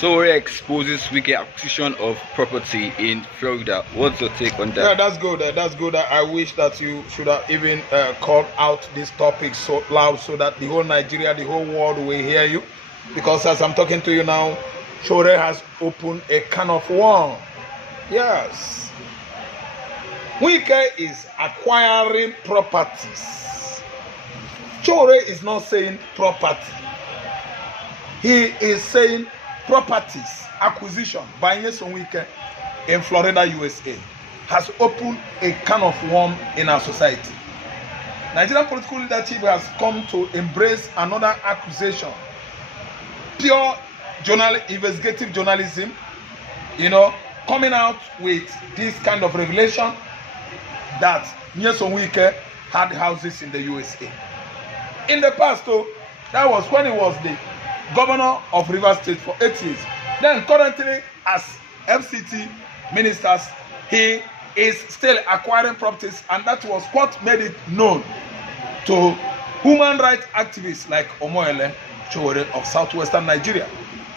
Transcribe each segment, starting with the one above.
Sowore exposes Wike acquisition of property in Florida. What's your take on that? Yeah, that's good. That's good. I wish that you should have even called out this topic so loud so that the whole Nigeria, the whole world will hear you. Because as I'm talking to you now, Sowore has opened a can of worms. Yes. Wike is acquiring properties. Sowore is not saying property. He is saying properties acquisition by Wike in Florida, USA, has opened a can of worms in our society. Nigerian political leadership has come to embrace another accusation. Pure investigative journalism, coming out with this kind of revelation that Wike had houses in the USA. In the past, though, that was when he was the governor of Rivers State for 8 years. Then currently, as FCT ministers, he is still acquiring properties, and that was what made it known to human rights activists like Omoyele Sowore of southwestern Nigeria,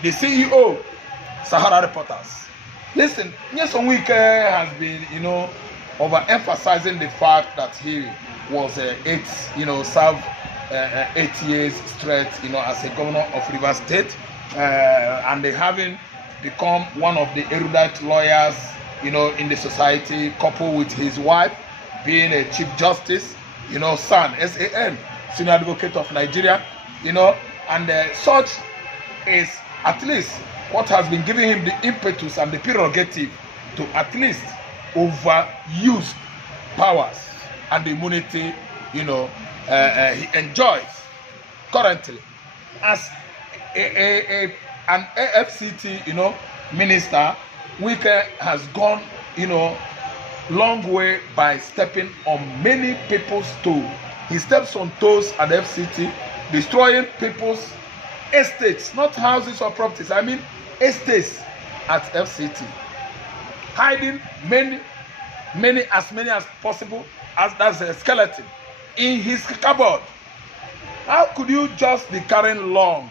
the CEO, Sahara Reporters. Listen, Wike has been, overemphasizing the fact that he was served 8 years straight, as a governor of Rivers State, and they having become one of the erudite lawyers, in the society, coupled with his wife being a chief justice, SAN, S-A-N, senior advocate of Nigeria, and such is at least what has been giving him the impetus and the prerogative to at least overuse powers and the immunity, he enjoys currently as an AFCT, minister. Wike has gone, long way by stepping on many people's toes. He steps on toes at FCT, destroying people's estates, not houses or properties. I mean estates at FCT, hiding many as possible as a skeleton in his cupboard. How could you just be carrying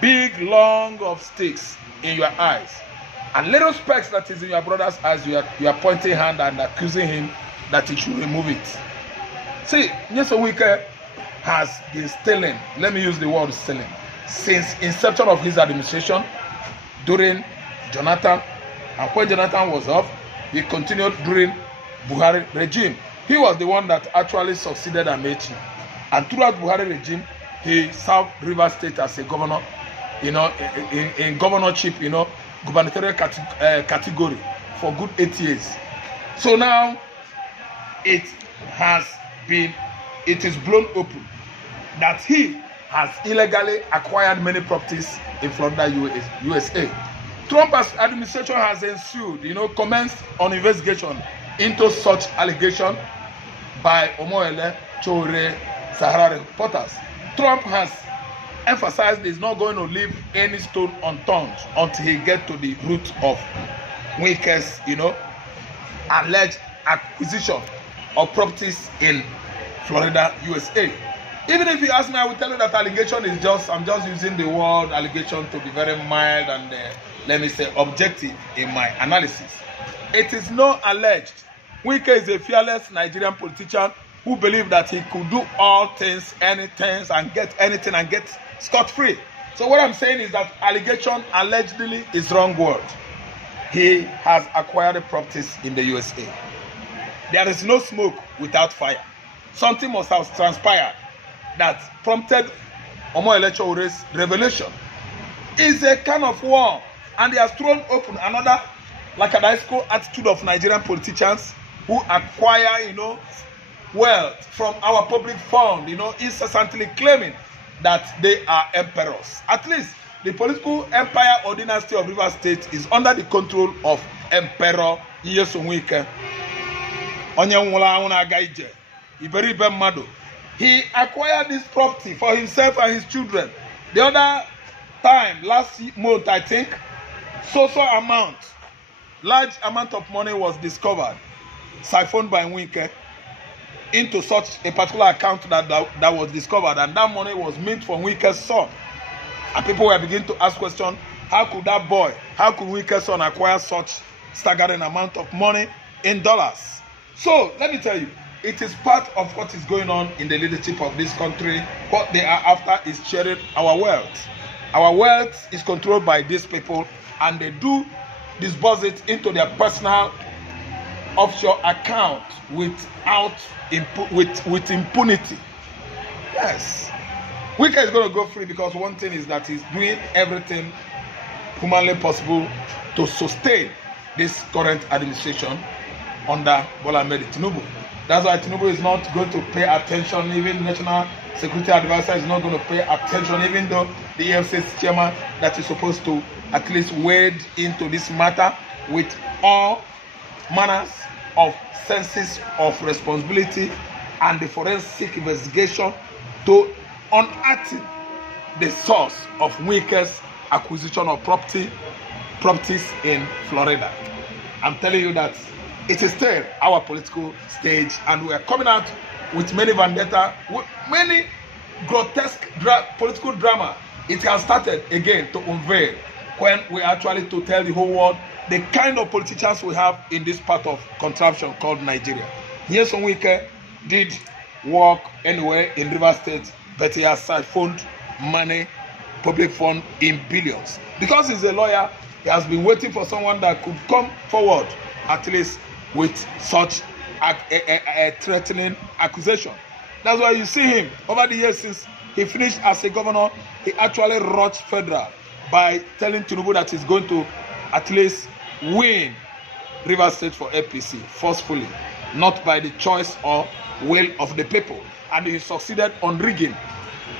big of sticks in your eyes, and little specks that is in your brother's eyes? You are pointing hand and accusing him that he should remove it. See, Wike has been stealing. Let me use the word stealing since inception of his administration during Jonathan, and when Jonathan was off, he continued during Buhari regime. He was the one that actually succeeded Amechi, and throughout Buhari regime, he served Rivers State as a governor, in governorship, gubernatorial category for good 8 years. So now it is blown open that he has illegally acquired many properties in Florida, USA. Trump's administration has ensued, commenced on investigation into such allegation by Omoyele Sowore Sahara Reporters. Trump has emphasized he's not going to leave any stone unturned until he gets to the root of Wike's, alleged acquisition of properties in Florida, USA. Even if you ask me, I will tell you that allegation is I'm just using the word allegation to be very mild and let me say objective in my analysis. It is not alleged. Wike is a fearless Nigerian politician who believed that he could do all things, anything, and get anything and get scot-free. So what I'm saying is that allegation allegedly is wrong word. He has acquired the properties in the USA. There is no smoke without fire. Something must have transpired that prompted Omoyele Sowore's revelation. It's a kind of war, and he has thrown open another lackadaisical attitude of Nigerian politicians who acquire, wealth from our public fund, incessantly claiming that they are emperors. At least the political empire or dynasty of Rivers State is under the control of Emperor Wike. He acquired this property for himself and his children. The other time, last month, I think, large amount of money was discovered, siphoned by Wike into such a particular account that was discovered, and that money was meant for Wike's son. And people were beginning to ask questions, how could that boy, how could Wike's son acquire such staggering amount of money in dollars? So let me tell you, it is part of what is going on in the leadership of this country. What they are after is sharing our wealth. Our wealth is controlled by these people, and they do disburse it into their personal offshore account without with impunity. Yes, Wike is going to go free because one thing is that he's doing everything humanly possible to sustain this current administration under Bola Ahmed Tinubu. That's why Tinubu is not going to pay attention. Even National Security Advisor is not going to pay attention, even though the EFCC chairman that is supposed to at least wade into this matter with all manners of senses of responsibility and the forensic investigation to unearth the source of Wike's acquisition of properties in Florida. I'm telling you that it is still our political stage, and we are coming out with many vendetta, with many grotesque political drama. It has started again to unveil when we actually to tell the whole world the kind of politicians we have in this part of contraption called Nigeria. Yes, Wike did work anywhere in River State, but he has siphoned money, public fund in billions. Because he's a lawyer, he has been waiting for someone that could come forward at least with such a threatening accusation. That's why you see him over the years since he finished as a governor. He actually rushed federal by telling Tinubu that he's going to at least win River State for APC forcefully, not by the choice or will of the people. And he succeeded on rigging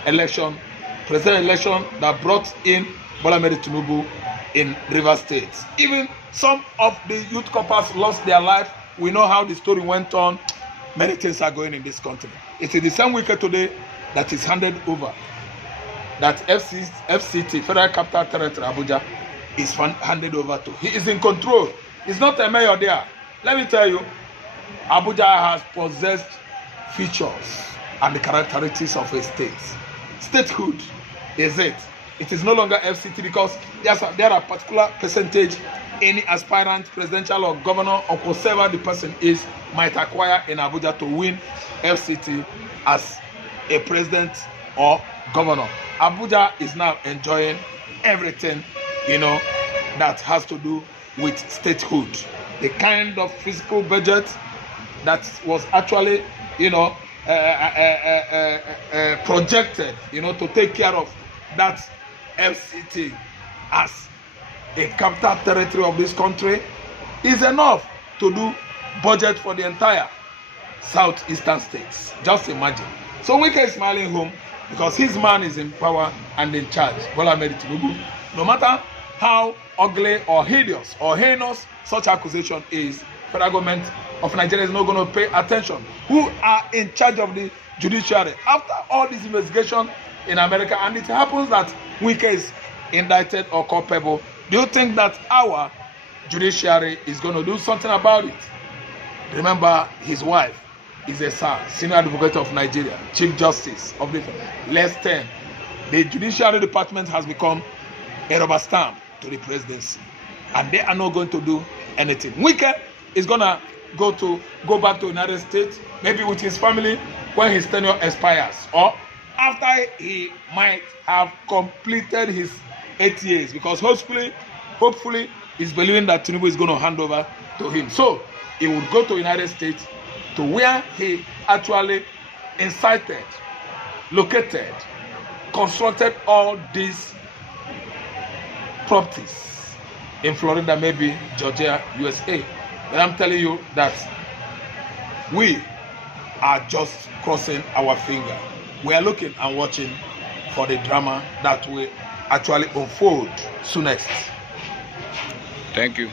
presidential election that brought in Bola Ahmed Tinubu in River State. Even some of the youth corpers lost their life. We know how the story went on. Many things are going in this country. It is the same Wike today that is handed over. That FCT, Federal Capital Territory, Abuja, is handed over to. He is in control. He's not a mayor there. Let me tell you, Abuja has possessed features and the characteristics of a state. Statehood is it. It is no longer FCT because there are particular percentage any aspirant, presidential or governor or whatever the person is might acquire in Abuja to win FCT as a president or governor. Abuja is now enjoying everything, that has to do with statehood. The kind of fiscal budget that was actually, projected, to take care of that FCT as a capital territory of this country is enough to do budget for the entire southeastern states. Just imagine. So Wike is smiling home because his man is in power and in charge. Bola Ahmed Tinubu. No matter how ugly or hideous or heinous such accusation is, federal government of Nigeria is not going to pay attention. Who are in charge of the judiciary? After all this investigation in America, and it happens that Wike is indicted or culpable, do you think that our judiciary is going to do something about it? Remember, his wife is a senior advocate of Nigeria, Chief Justice of the less 10. The Judiciary Department has become a rubber stamp to the presidency, and they are not going to do anything. Wike is going to go back to the United States, maybe with his family when his tenure expires, or after he might have completed his 8 years, because hopefully he's believing that Tinubu is going to hand over to him. So he would go to the United States, to where he actually incited, located, constructed all these properties in Florida, maybe Georgia, USA. But I'm telling you that we are just crossing our finger. We are looking and watching for the drama that will actually unfold soonest. Thank you.